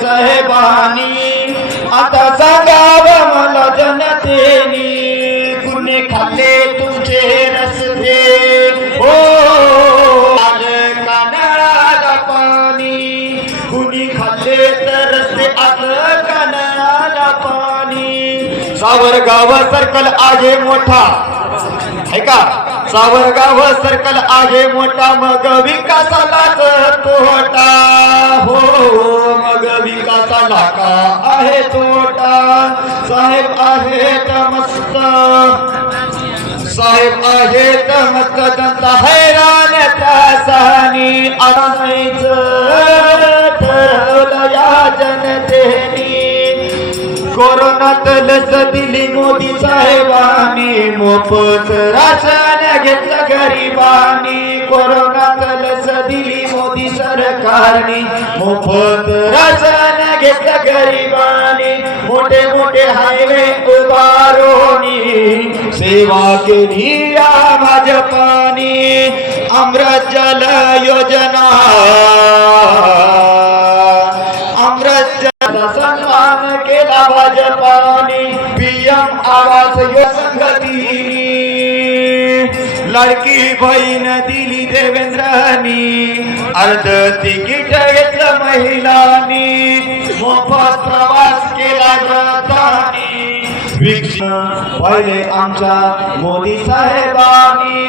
साहेबांनी आता सांगावं मला जनतेनी कुणी खाल्ले तुमचे रस्ते हो कानाला पाणी कुणी खाल्ले तर रस्ते आता कानाला पाणी सावरगाव सर्कल आहे मोठा है का सावरगाव सर्कल आहे मोठा मग विकासालाच तोटा हो मग विकासाला का आहे तोटा साहेब आहेत मस्त साहेब आहेत मस्त जनता हैराण त्रासानी आणायचं ठरवलं या जनतेनी कोरोनात लस दिली मोदी साहेबांनी मोफत राशन घेतलं गरिबांनी कोरोनात लस दिली मोदी सरकारने मोफत राशन घेतलं गरिबांनी मोठे मोठे हायवे उभारोनी सेवा केली या भाजपाने अमृत जल योजना अमृत सन्मान केला भाजपाने पीएम आवास संगतीने लाडकी बहीण दिली देवेंद्रांनी अर्ध तिकीट घेतलं महिलांनी मोफत प्रवास केला रथानी पहिले आमच्या मोदी साहेबांनी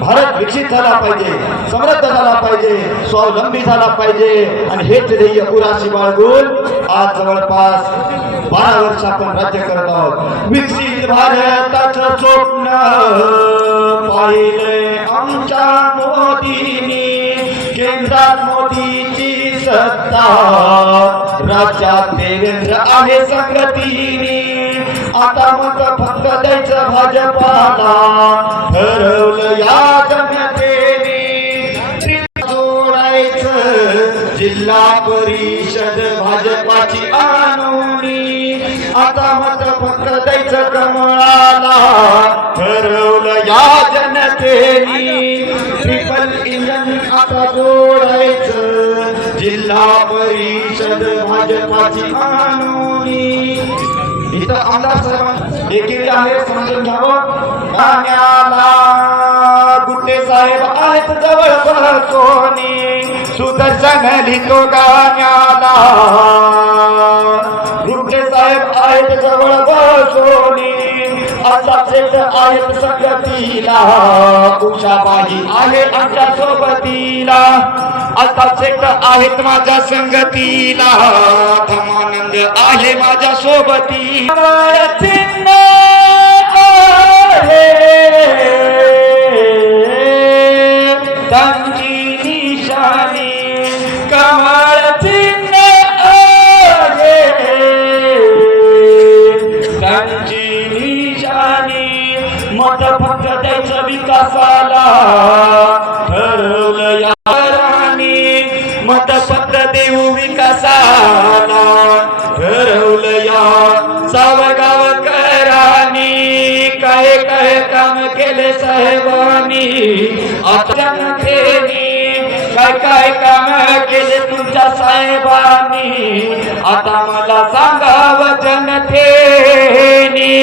भारत विकसित झाला पाहिजे समृद्ध झाला पाहिजे स्वावलंबी झाला पाहिजे आणि हेच ध्येय पुराशी बाळगून आज जवळपास 12 वर्ष आपण राज्य करत आहोत विकसित भारताचं स्वप्न पाहिले आमच्या मोदींनी केंद्रात मोदीची सत्ता राज्यात देवेंद्र आहे संगतीने आता मग फक्त द्यायचं भाजपाला ठरवलं या जनतेने जोडायचं जिल्हा परिषद भाजपाची आणूनी आता मग फक्त द्यायचं कमळाला ठरवलं या जनतेने ट्रिपल इंजन आता जोडायचं जिल्हा परिषद भाजपाची आणूनी इथं आमदार साहेब देखील आहे समजून घ्यावं गाण्याला गुट्टे साहेब आहेत जवळ बसोनी सुदर्शन लिहितो गाण्याला गुट्टे साहेब आहेत जवळ बसोनी असा सेट आहेत संगतीला उषाबाई आहे आमच्या सोबतीला आता सेट आहेत माझ्या संगतीला धमानंद आहे माझ्या सोबती चिन्ह आहे त्यांची निशाणी कमळ चिन्ह आहे त्यांची निशाणी मत फक्त द्यायचं विकासाला ठरवलं या मतपत्र देऊ विकासाला ठरवलं या सावरगावकरांनी काय काय काम केले साहेबांनी आता जनतेनी काय काय काम केले तुमच्या साहेबांनी आता मला सांगावं जनतेनी